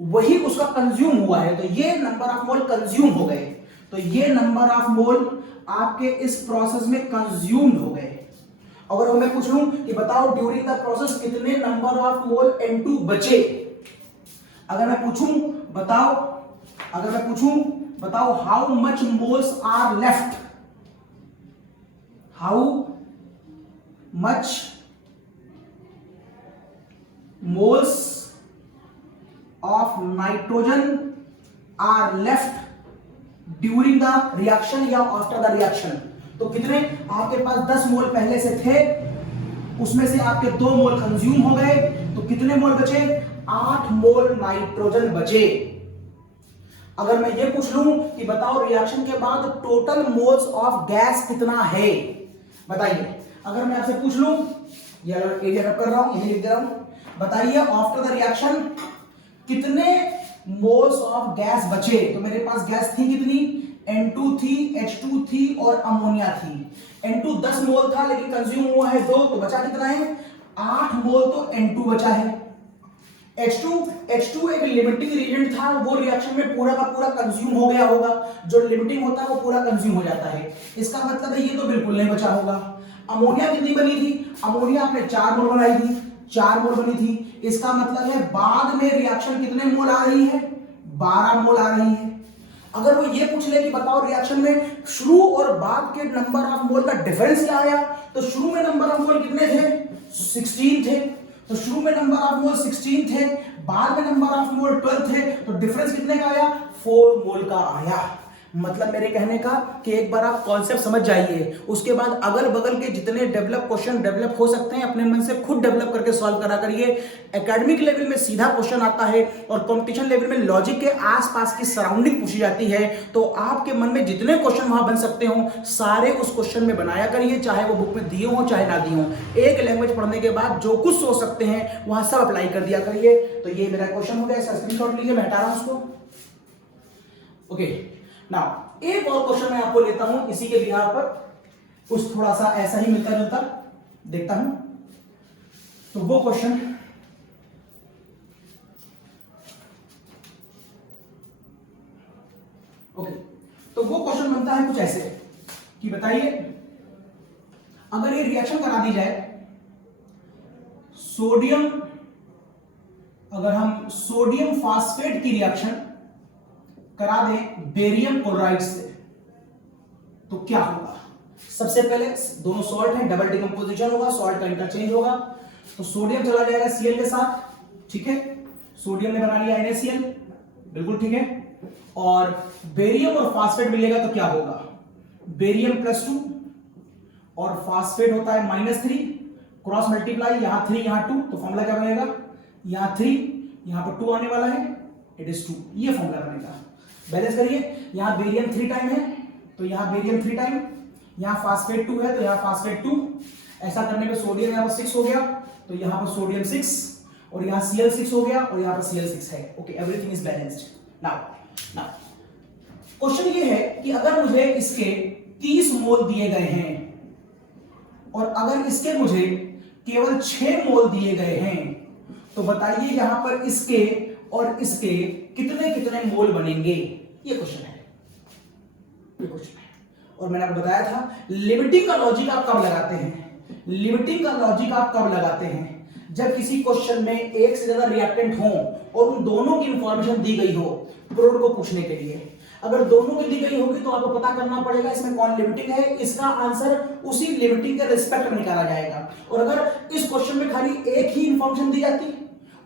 वही उसका कंज्यूम हुआ है, तो ये नंबर ऑफ मोल कंज्यूम हो गए। तो ये नंबर ऑफ मोल आपके इस प्रोसेस में कंज्यूम्ड हो गए। अगर मैं पूछ लूं कि बताओ ड्यूरिंग द प्रोसेस कितने नंबर ऑफ मोल N2 बचे, अगर मैं पूछूं बताओ how much moles are left, how much moles of nitrogen are left during the reaction या आफ्टर द रिएक्शन, तो कितने आपके पास 10 मोल पहले से थे, उसमें से आपके 2 मोल कंज्यूम हो गए, तो कितने मोल बचे? 8 मोल नाइट्रोजन बचे। अगर मैं ये पूछ लूं कि बताओ रिएक्शन के बाद टोटल मोल्स ऑफ गैस कितना है, बताइए। अगर मैं आपसे पूछ लूं, ये एरिया रब कर रहा हूं, यही लिख दे रहा हूं, बताइए आफ्टर द रिएक्शन कितने मोल्स ऑफ गैस बचे? तो मेरे पास गैस थी कितनी? N2 थी, H2 थी और अमोनिया थी। N2 10 मोल था लेकिन कंज्यूम हुआ है 2, तो बचा कितना है? 8 मोल तो N2 बचा है। H2 एक लिमिटिंग रिएजेंट था, वो रिएक्शन में पूरा का पूरा कंज्यूम हो गया होगा। जो लिमिटिंग होता है वो पूरा कंज्यूम हो जाता है, इसका मतलब है ये तो बिल्कुल नहीं बचा होगा। अमोनिया कितनी बनी थी? अमोनिया आपने 4 मोल बनाई थी, 4 मोल बनी थी, इसका मतलब है बाद में रिएक्शन कितने मोल आ रही है? 12 मोल आ रही है। अगर वो ये पूछ ले कि बताओ रिएक्शन में शुरू और बाद के नंबर ऑफ मोल का डिफरेंस क्या आया, तो शुरू में नंबर ऑफ मोल कितने थे? 16 थे, तो शुरू में नंबर ऑफ मोल 16 थे, बाद में नंबर ऑफ मोल 12 थे, तो डिफरेंस कितने का आया? 4 मोल का आया। मतलब मेरे कहने का कि एक बार आप कॉन्सेप्ट समझ जाइए, उसके बाद अगल बगल के जितने क्वेश्चन डेवलप हो सकते हैं अपने मन से खुद डेवलप करके सॉल्व करा करिए। एकेडमिक लेवल में सीधा क्वेश्चन आता है और कंपटीशन लेवल में लॉजिक के आसपास की सराउंडिंग पूछी जाती है, तो आपके मन में जितने क्वेश्चन वहां बन सकते हो सारे उस क्वेश्चन में बनाया करिए, चाहे वो बुक में दिए हो चाहे ना दिए हो। एक लैंग्वेज पढ़ने के बाद जो कुछ सोच सकते हैं वहां सब अप्लाई कर दिया करिए। तो ये मेरा क्वेश्चन हो गया, इसका स्क्रीनशॉट लीजिए, मैं हटा रहा हूं उसको। ओके, नाउ एक और क्वेश्चन मैं आपको लेता हूं इसी के बिहार पर, कुछ थोड़ा सा ऐसा ही मिलता जुलता देखता हूं। तो वो क्वेश्चन बनता है कुछ ऐसे कि बताइए अगर ये रिएक्शन करा दी जाए सोडियम, अगर हम सोडियम फास्फेट की रिएक्शन करा दें बेरियम क्लोराइड से तो क्या होगा। सबसे पहले दोनों सॉल्ट हैं, डबल डिकम्पोजिशन होगा, सॉल्ट का इंटरचेंज होगा, तो सोडियम चला जाएगा Cl के साथ, ठीक है, सोडियम ने बना लिया NaCl, बिल्कुल ठीक है, और बेरियम और फास्फेट मिलेगा तो क्या होगा, बेरियम +2 और फास्फेट होता है -3, क्रॉस मल्टीप्लाई, यहां 3 यहां 2, तो फॉर्मूला क्या बनेगा, यहां 3 यहां पर 2 आने वाला है, इट इज 2। ये फॉर्मूला बनेगा। बैलेंस करिए, यहाँ बेरियम 3 टाइम है तो यहाँ बेरियम 3 टाइम, यहाँ फास्फेट 2 है तो यहाँ फास्फेट 2। ऐसा करने पे सोडियम यहाँ पर 6 हो गया तो यहाँ पर सोडियम 6, और यहाँ Cl 6 हो गया और यहाँ पर Cl 6 है। Okay, everything is balanced. Now question ये है कि अगर मुझे इसके 30 मोल दिए गए हैं और अगर इसके मुझे केवल 6 मोल दिए गए हैं तो बताइए यहां पर इसके और इसके कितने कितने मोल बनेंगे। ये क्वेश्चन है, ये क्वेश्चन है। और मैंने आपको बताया था लिमिटिंग का लॉजिक आप कब लगाते हैं, लिमिटिंग का लॉजिक आप कब लगाते हैं, जब किसी क्वेश्चन में एक से ज्यादा रिएक्टेंट हो और उन दोनों की इंफॉर्मेशन दी गई हो प्रोडक्ट को पूछने के लिए। अगर दोनों की दी गई होगी तो आपको पता करना पड़ेगा इसमें कौन लिमिटिंग है, इसका आंसर उसी लिमिटिंग के रिस्पेक्ट में निकाला जाएगा। और अगर इस क्वेश्चन में खाली एक ही इंफॉर्मेशन दी जाती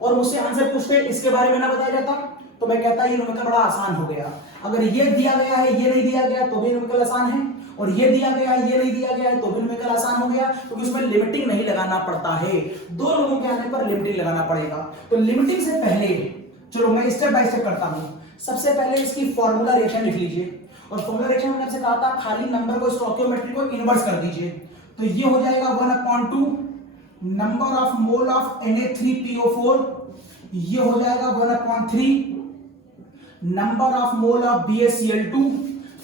और मुझसे आंसर पूछते इसके बारे में ना बताया जाता तो मैं कहता ये न्यूमेरिकल बड़ा आसान हो गया। अगर ये दिया गया है ये नहीं दिया गया तो भी न्यूमेरिकल आसान है, और ये दिया गया है ये नहीं दिया गया है तो भी न्यूमेरिकल आसान हो गया, क्योंकि उसमें लिमिटिंग नहीं लगाना पड़ता है। दो लोगों के आने पर लिमिटिंग लगाना पड़ेगा। तो लिमिटिंग से पहले चलो मैं स्टेप बाय स्टेप करता हूं। सबसे पहले इसकी फॉर्मूला रिएक्शन लिख लीजिए, और फॉर्मूला रिएक्शन मैंने आपसे कहा था खाली नंबर को स्टोइकियोमेट्री को इन्वर्स कर दीजिए। तो ये हो जाएगा 1/2 number of mole of Na3PO4, ये हो जाएगा 1/3 number of mole of BaCl2,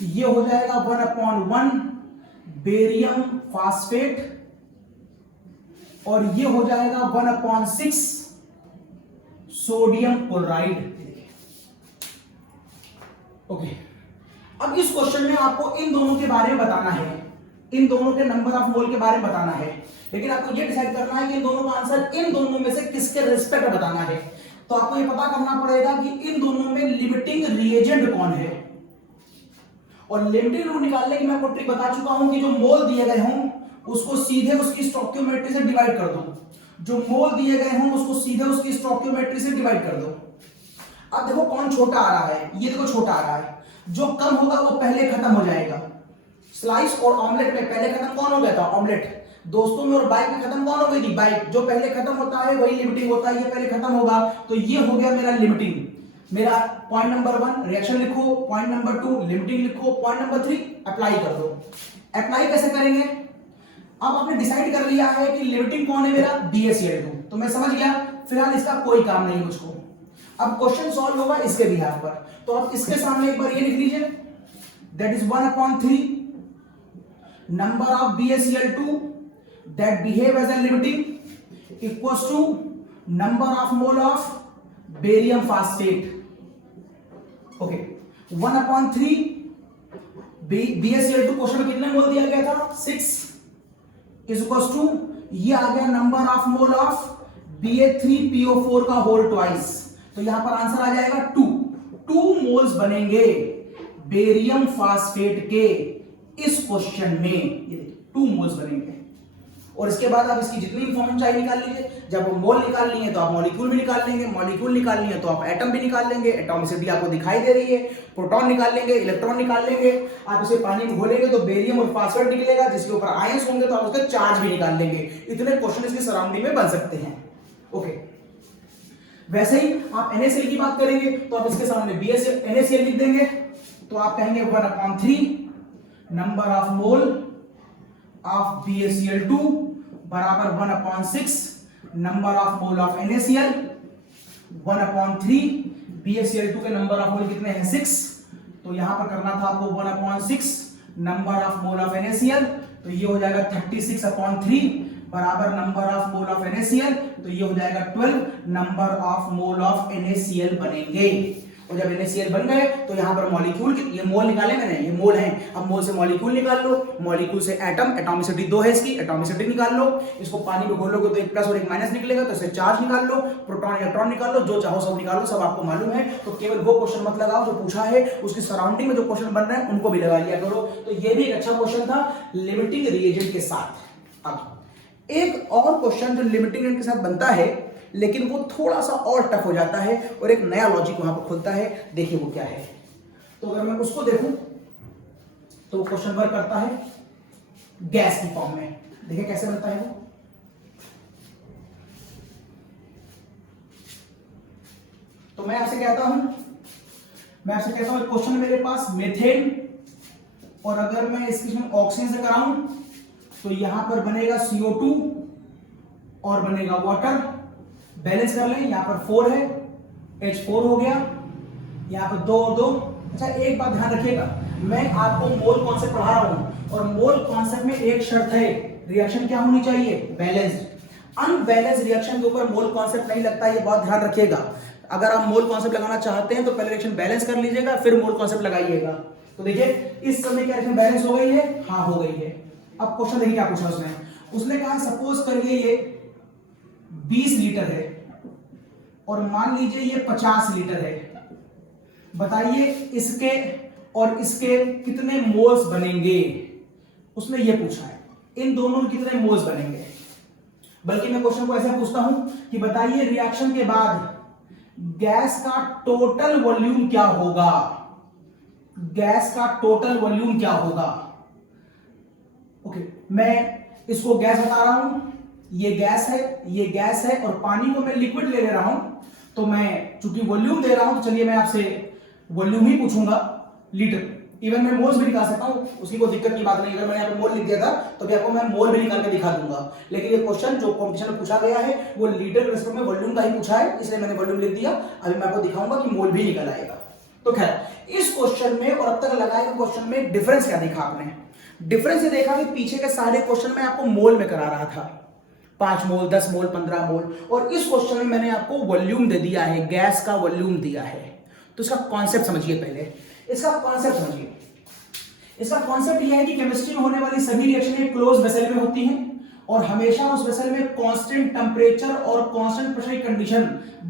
ये हो जाएगा 1/1 बेरियम फास्फेट, और ये हो जाएगा 1/6 सोडियम क्लोराइड। ओके, अब इस क्वेश्चन में आपको इन दोनों के बारे में बताना है, इन दोनों के नंबर ऑफ मोल के बारे में बताना है, लेकिन आपको ये डिसाइड करना है कि इन दोनों का आंसर इन दोनों में से किसके रिस्पेक्ट बताना है। तो आपको ये पता करना पड़ेगा कि इन दोनों में लिमिटिंग रिएजेंट कौन है, और लिमिटिंग रूल निकालने की मैं आपको ट्रिक बता चुका हूं कि जो मोल दिए गए हों उसको सीधे उसकी स्टोइकियोमेट्री से डिवाइड कर दो, जो मोल दिए गए हों उसको सीधे उसकी स्टोइकियोमेट्री से डिवाइड कर दो। अब देखो कौन छोटा आ रहा है, ये देखो छोटा आ रहा है, जो कम होगा वो पहले खत्म हो जाएगा। स्लाइस और ऑमलेट में पहले खत्म कौन हो गया था, ऑमलेट। दोस्तों में और बाइक में खत्म कौन हो गई थी, बाइक। जो पहले खत्म होता है वही लिमिटिंग होता है, ये पहले खत्म होगा तो ये हो गया मेरा लिमिटिंग। मेरा पॉइंट नंबर 1 रिएक्शन लिखो, पॉइंट नंबर 2 लिमिटिंग लिखो, पॉइंट नंबर 3 अप्लाई कर दो। अप्लाई कैसे करेंगे, अब आपने डिसाइड कर लिया है कि लिमिटिंग कौन है मेरा, BaCl2, तो मैं समझ गया फिलहाल इसका कोई काम नहीं मुझको। अब क्वेश्चन सॉल्व होगा इसके बिहाफ पर, तो आप इसके सामने एक बार ये लिख लीजिए, that is 1/3 number of BaCl2 that behave as a limiting equals to number of mole of barium phosphate. Okay, 1/3 BaCl2 question में कितने मोल दिया गया था, 6 is equals to ये आ गया number of mole of Ba3PO4 का होल ट्वाइस, तो यहां पर आंसर आ जाएगा 2 मोल्स बनेंगे बेरियम फास्फेट के इस क्वेश्चन में, ये देखिए 2 मोल्स बनेंगे। और इसके बाद आप इसकी जितनी इंफॉर्मेशन चाहिए निकाल लीजिए। जब मोल निकाल लिए तो आप मॉलिक्यूल भी निकाल लेंगे, मॉलिक्यूल निकाल लिए तो आप एटम भी निकाल लेंगे, एटॉमिसिटी आपको दिखाई दे रही है, प्रोटॉन निकाल लेंगे, इलेक्ट्रॉन निकाल लेंगे। आप इसे पानी में घोलेंगे तो बेरियम और फास्फेट निकलेगा, जिसके ऊपर आयंस होंगे तो आप उसका चार्ज भी निकाल लेंगे। इतने क्वेश्चन इसकी सराउंडिंग में बन सकते हैं। ओके, वैसे ही आप NaCl की बात करेंगे तो आप इसके सामने NaCl लिख देंगे, तो आप कहेंगे 1/3 number of mole of BaCl2 बराबर 1/6 number of mole of NaCl, 1/3 BaCl2 के नंबर ऑफ मोल कितने हैं, 6, तो यहां पर करना था आपको 1/6 number of mole of NaCl, तो ये हो जाएगा 36/3 बराबर number of mole of NaCl, तो ये हो जाएगा 12 number of mole of NaCl बनेंगे। और जब NaCl बन गए तो यहां पर मॉलिक्यूल, ये मोल निकाले मैंने, ये मोल हैं, अब मोल से मॉलिक्यूल निकाल लो, मॉलिक्यूल से एटम, एटॉमिसिटी 2 है इसकी, एटॉमिसिटी निकाल लो, इसको पानी में घोलोगे तो एक प्लस और एक माइनस निकलेगा, तो इससे चार्ज निकाल लो, प्रोटॉन इलेक्ट्रॉन निकाल लो, जो चाहो सब निकालो, सब आपको मालूम है। तो केवल वो क्वेश्चन मत लगाओ जो पूछा है, उसकी सराउंडिंग में जो क्वेश्चन बन रहे हैं उनको भी लगा लिया करो। तो ये भी एक अच्छा क्वेश्चन था लिमिटिंग रिएजेंट के साथ। अब एक और क्वेश्चन जो लिमिटिंग के साथ बनता है लेकिन वो थोड़ा सा और टफ हो जाता है और एक नया लॉजिक वहां पर खुलता है, देखिए वो क्या है। तो अगर मैं उसको देखूं तो क्वेश्चन वर्क करता है गैस की फॉर्म में, देखिए कैसे बनता है वो। तो मैं आपसे कहता हूं मैं आपसे कहता हूं क्वेश्चन मेरे पास मेथेन, और अगर मैं इसकी ऑक्सीजन से कराऊं तो यहां पर बनेगा CO2 और बनेगा वाटर। बैलेंस कर लें, यहां पर 4 है, H4 हो गया, यहां पर 2 और 2। अच्छा एक बात ध्यान रखिएगा, मैं आपको मोल कॉन्सेप्ट पढ़ा रहा हूं और मोल कॉन्सेप्ट में एक शर्त है, रिएक्शन क्या होनी चाहिए, बैलेंस्ड। अनबैलेंस रिएक्शन के ऊपर मोल कॉन्सेप्ट नहीं लगता, ये बहुत ध्यान रखिएगा। अगर आप मोल कॉन्सेप्ट लगाना चाहते हैं तो पहले रिएक्शन बैलेंस कर लीजिएगा, फिर मोल कॉन्सेप्ट लगाइएगा। तो देखिए इस समय क्या रिएक्शन बैलेंस हो गई है, हाँ हो गई है। अब क्वेश्चन देखिए क्या पूछा उसने कहा सपोज करिए ये 20 लीटर है और मान लीजिए ये 50 लीटर है, बताइए इसके और इसके कितने मोल्स बनेंगे, उसने ये पूछा है, इन दोनों में कितने मोल्स बनेंगे। बल्कि मैं क्वेश्चन को ऐसे पूछता हूं कि बताइए रिएक्शन के बाद गैस का टोटल वॉल्यूम क्या होगा, गैस का टोटल वॉल्यूम क्या होगा। ओके, मैं इसको गैस बता रहा हूं, ये गैस है, ये गैस है, और पानी को मैं लिक्विड ले रहा हूं, तो मैं चूंकि वॉल्यूम दे रहा हूं तो चलिए मैं आपसे वॉल्यूम ही पूछूंगा, लीटर। इवन मैं मोल्स भी निकाल सकता हूं, उसकी कोई दिक्कत की बात नहीं। अगर मैंने यहाँ पे मोल लिख दिया था तो भी आपको मैं मोल भी निकाल के दिखा दूंगा, लेकिन ये क्वेश्चन जो कॉम्पिटिशन में पूछा गया है वो लीटर के रिस्पेक्ट में वॉल्यूम का ही पूछा है, इसलिए मैंने वॉल्यूम लिख दिया। अभी मैं आपको दिखाऊंगा कि मोल भी निकल आएगा। तो खैर इस क्वेश्चन में और अब तक लगाए गए क्वेश्चन में डिफरेंस क्या देखा आपने, डिफरेंस ये देखा कि पीछे के सारे क्वेश्चन में आपको मोल में करा रहा था, 5 मोल, 10 मोल, 15 मोल, और इस क्वेश्चन में मैंने आपको वॉल्यूम दे दिया है, गैस का वॉल्यूम दिया है। तो इसका कॉन्सेप्ट समझिए, पहले इसका कॉन्सेप्ट समझिए। इसका कॉन्सेप्ट यह है कि केमिस्ट्री में होने वाली सभी रिएक्शनें क्लोज वेसल में होती हैं और हमेशा उस वेसल में कांस्टेंट टेंपरेचर और कांस्टेंट प्रेशर की कंडीशन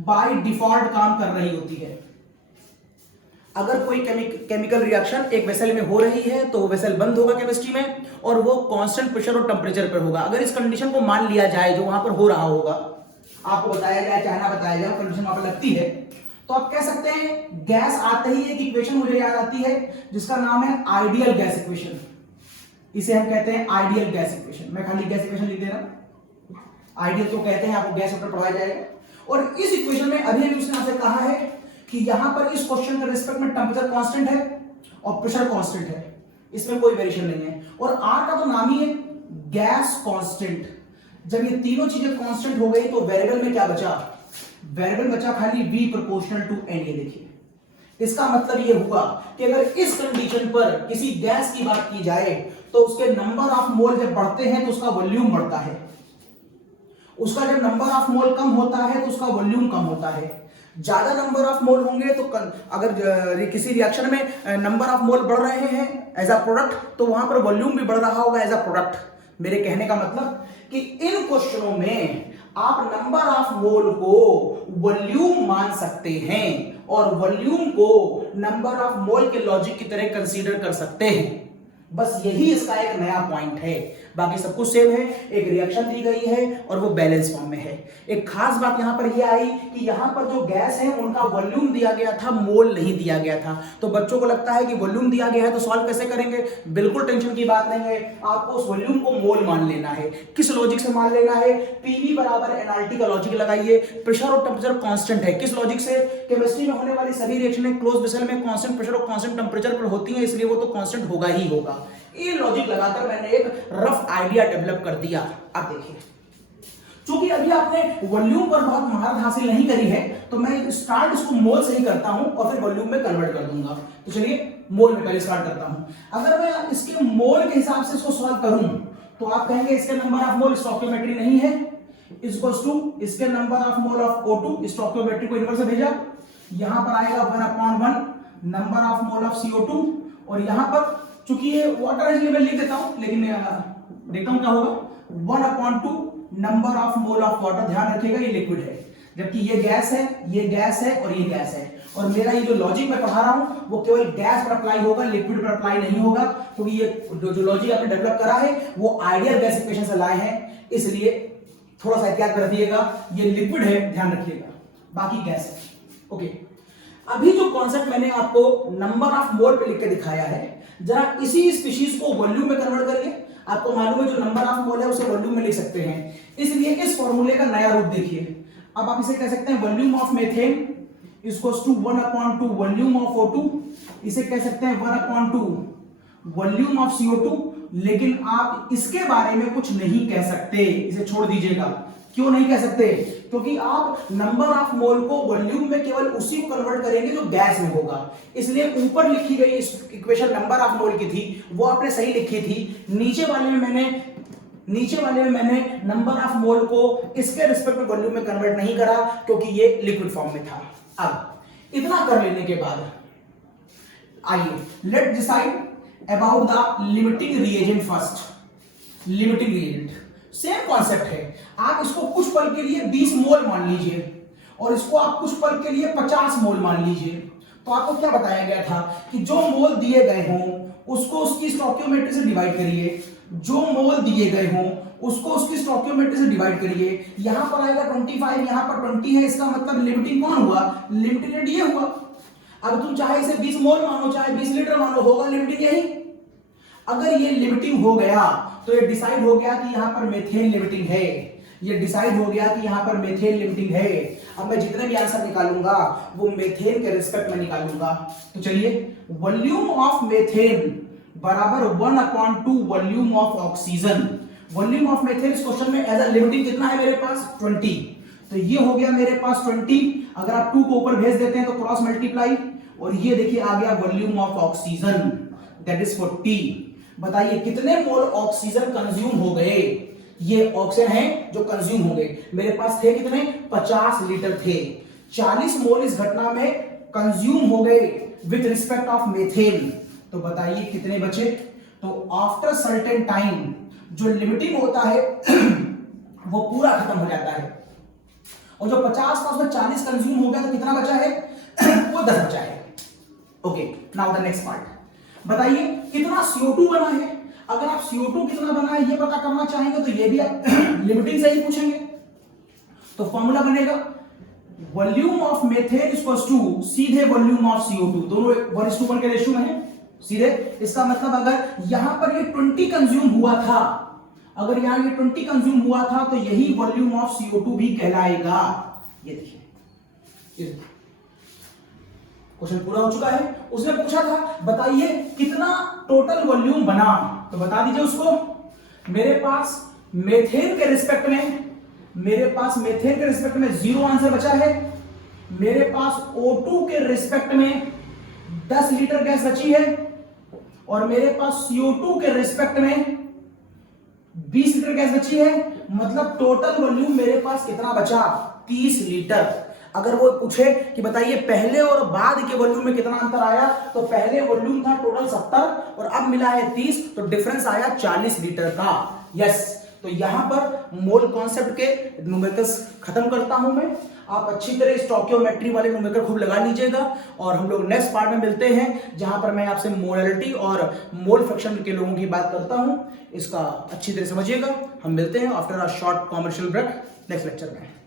बाय डिफॉल्ट काम कर रही होती है। अगर कोई केमिकल रिएक्शन एक वेसल में हो रही है तो वो वेसल बंद होगा केमिस्ट्री में, और वो कांस्टेंट प्रेशर और टेंपरेचर पर होगा। अगर इस कंडीशन को मान लिया जाए जो वहां पर हो रहा होगा, आपको बताया जाए चाहे ना बताया जाए, कंडीशन वहां पर लगती है, तो आप कह सकते हैं गैस आते ही एक इक्वेशन मुझे याद आती है जिसका नाम है आइडियल गैस इक्वेशन। इसे हम कहते हैं आइडियल गैस इक्वेशन। मैं खाली गैस इक्वेशन लिख दे रहा हूं, आइडियल तो कहते हैं, आपको गैस ऊपर पढ़ाया जाएगा। और इस इक्वेशन में अभी उसने आपसे कहा है कि यहां पर इस क्वेश्चन के रिस्पेक्ट में टेंपरेचर कांस्टेंट है और प्रेशर कांस्टेंट है, इसमें कोई वेरिएशन नहीं है, और आर का तो नाम ही है गैस कांस्टेंट। जब ये तीनों चीजें कांस्टेंट हो गई तो वेरिएबल में क्या बचा, वेरिएबल बचा खाली V प्रोपोर्शनल टू N। ये देखिए, इसका मतलब ये हुआ कि अगर इस कंडीशन पर किसी गैस की बात की जाए तो उसके नंबर ऑफ मोल जब बढ़ते हैं तो उसका वॉल्यूम बढ़ता है, उसका जब नंबर ऑफ मोल कम होता है तो उसका वॉल्यूम कम होता है। ज्यादा नंबर ऑफ मोल होंगे तो अगर किसी रिएक्शन में नंबर ऑफ मोल बढ़ रहे हैं एज अ प्रोडक्ट तो वहां पर वॉल्यूम भी बढ़ रहा होगा एज अ प्रोडक्ट। मेरे कहने का मतलब कि इन क्वेश्चनों में आप नंबर ऑफ मोल को वॉल्यूम मान सकते हैं और वॉल्यूम को नंबर ऑफ मोल के लॉजिक की तरह कंसीडर कर सकते हैं। बस यही इसका एक नया पॉइंट है, बाकी सब कुछ सेम है। एक रिएक्शन दी गई है और वो बैलेंस फॉर्म में है। एक खास बात यहां पर यह आई कि यहां पर जो गैस है उनका वॉल्यूम दिया गया था, मोल नहीं दिया गया था। तो बच्चों को लगता है कि वॉल्यूम दिया गया है तो सॉल्व कैसे करेंगे, बिल्कुल टेंशन की बात नहीं है, आपको उस वॉल्यूम को मोल मान लेना है। किस लॉजिक से मान लेना है, पीवी बराबर एनआरटी का लॉजिक लगाइए, प्रेशर और टेंपरेचर कांस्टेंट है। किस लॉजिक से, केमिस्ट्री में होने वाली सभी रिएक्शनें क्लोज वेसल में कांस्टेंट प्रेशर और कांस्टेंट टेंपरेचर पर होती हैं, इसलिए वो तो कांस्टेंट होगा ही होगा। ये लॉजिक लगाकर मैंने एक रफ आइडिया डेवलप कर दिया। अब देखिए, चूंकि अभी आपने वॉल्यूम पर बहुत महारत हासिल नहीं करी है तो मैं स्टार्ट इसको मोल से ही करता हूं और फिर वॉल्यूम में कन्वर्ट कर दूंगा। तो चलिए मोल में पहले स्टार्ट करता हूं। अगर मैं इसके मोल के हिसाब से इसको सॉल्व करूं तो आप कहेंगे इसके नंबर ऑफ मोल स्टोइकियोमेट्री नहीं है, इक्वल्स टू इसके number of mole of O2, stoichiometry को इन्वर्स से भेजा, यहां पर आएगा 1/1 number of mole of CO2, और यहां पर चूंकि ये वाटर है इसलिए मैं लिख देता हूं, लेकिन देखता हूं क्या होगा, 1/2 number of mole of water. ध्यान रखिएगा ये लिक्विड है, जबकि ये गैस है, ये गैस है और ये गैस है। और मेरा ये जो लॉजिक मैं पढ़ा रहा हूं वो केवल गैस पर अप्लाई होगा, लिक्विड पर अप्लाई नहीं होगा, क्योंकि ये जो लॉजिक आपने डेवलप करा है वो आइडियल गैस इक्वेशन से लाए हैं, इसलिए थोड़ा सा एहतियात कर रखिएगा। ये लिक्विड है, ध्यान रखिएगा, बाकी गैस है। ओके, अभी जो कॉन्सेप्ट मैंने आपको नंबर ऑफ मोल पे लिख के दिखाया है, जरा इसी स्पीशीज को वॉल्यूम में कन्वर्ट करिए। आपको मालूम है जो नंबर ऑफ मोल है उसे वॉल्यूम में लिख सकते हैं, इसलिए इस फॉर्मूले का नया रूप देखिए। अब आप इसे कह सकते हैं volume of methane equals to 1/2 volume of O2, इसे कह सकते हैं 1/2 वॉल्यूम ऑफ CO2। लेकिन आप इसके बारे में कुछ नहीं कह सकते, इसे छोड़ दीजिएगा। क्यों नहीं कह सकते? क्योंकि आप नंबर ऑफ मोल को वॉल्यूम में केवल उसी को कन्वर्ट करेंगे जो गैस में होगा। इसलिए ऊपर लिखी गई इक्वेशन नंबर ऑफ मोल की थी, वो आपने सही लिखी थी। नीचे वाले में मैंने नंबर ऑफ मोल को इसके रिस्पेक्ट में वॉल्यूम में कन्वर्ट नहीं करा, क्योंकि ये लिक्विड फॉर्म में था। अब इतना कर लेने के बाद आइए let decide about the limiting reagent first. Limiting reagent same concept है। आप इसको कुछ पल के लिए 20 मोल मान लीजिए और इसको आप कुछ पल के लिए 50 मोल मान लीजिए। तो आपको क्या बताया गया था कि जो मोल दिए गए हों उसको उसकी स्टोइकियोमेट्री से डिवाइड करिए, जो मोल दिए गए हों उसको उसकी स्टोइकियोमेट्री से डिवाइड करिए। यहां पर आएगा 25, यहां पर 20 है, इसका मतलब लिमिटिंग कौन हुआ? लिमिटिंग ये हुआ। अब तुम चाहे इसे 20 मोल मानो चाहे 20 लीटर मानो, होगा लिमिटिंग यही। अगर ये लिमिटिंग हो गया तो ये डिसाइड हो गया कि यहां पर मेथेन लिमिटिंग है, ये डिसाइड हो गया कि यहां पर मेथेन लिमिटिंग है। अब मैं जितने भी आंसर निकालूंगा वो मेथेन के रिस्पेक्ट में निकालूंगा। तो चलिए, वॉल्यूम ऑफ मेथेन बराबर 1/2 volume of oxygen. Volume of methane इस क्वेश्चन में एज अ लिमिटिंग कितना है मेरे पास? 20। तो ये हो गया मेरे पास 20। अगर आप 2 को ऊपर भेज देते हैं तो क्रॉस मल्टीप्लाई, और ये देखिए आ गया volume of oxygen, that is 40। बताइए कितने मोल ऑक्सीजन कंज्यूम हो गए? ये ऑक्सीजन है जो कंज्यूम हो गए। मेरे पास थे कितने? 50 लीटर थे। 40 मोल इस घटना में कंज्यूम हो गए विद रिस्पेक्ट ऑफ मेथेन। तो बताइए कितने बचे? तो आफ्टर सर्टेन टाइम जो लिमिटिंग होता है वो पूरा खत्म हो जाता है, और जो 50 था उसमें 40 कंज्यूम हो गया, तो कितना बचा है? वो 10 बचा है। Okay, now the next part. बताइए कितना CO2 बना है। अगर आप CO2 कितना बना है ये पता करना चाहेंगे तो ये भी आप लिमिटिंग से ही पूछेंगे। तो फॉर्मूला बनेगा volume of methane equals to सीधे वॉल्यूम ऑफ CO2, दोनों 1:1 के रेशियो में है सीधे। इसका मतलब अगर यहां पर ये 20 कंज्यूम हुआ था, अगर यहां ये 20 कंज्यूम हुआ था तो यही वॉल्यूम ऑफ CO2 भी कहलाएगा। ये देखिए क्वेश्चन पूरा हो चुका है। उसने पूछा था बताइए कितना टोटल वॉल्यूम बना, तो बता दीजिए उसको। मेरे पास मेथेन के रिस्पेक्ट में 0 आंसर बचा है। मेरे पास O2 के रिस्पेक्ट में 10 लीटर गैस बची है, और मेरे पास CO2 के रिस्पेक्ट में 20 लीटर गैस बची है। मतलब टोटल वॉल्यूम मेरे पास कितना बचा? 30 लीटर। अगर वो पूछे कि बताइए पहले और बाद के वॉल्यूम में कितना अंतर आया, तो पहले वॉल्यूम था टोटल 70 और अब मिला है 30, तो डिफरेंस आया 40 लीटर का। यस, तो यहां पर मोल कॉन्सेप्ट के न्यूमेरिकल्स खत्म करता हूं मैं। आप अच्छी तरह स्टोइकियोमेट्री वाले न्यूमेरिकल खूब लगा लीजिएगा, और हम लोग नेक्स्ट पार्ट में मिलते हैं जहां पर मैं आपसे मोलैलिटी और मोल फ्रैक्शन के लोगों की बात करता हूं। इसका अच्छी तरह समझिएगा। हम मिलते हैं after a short commercial break next lecture में।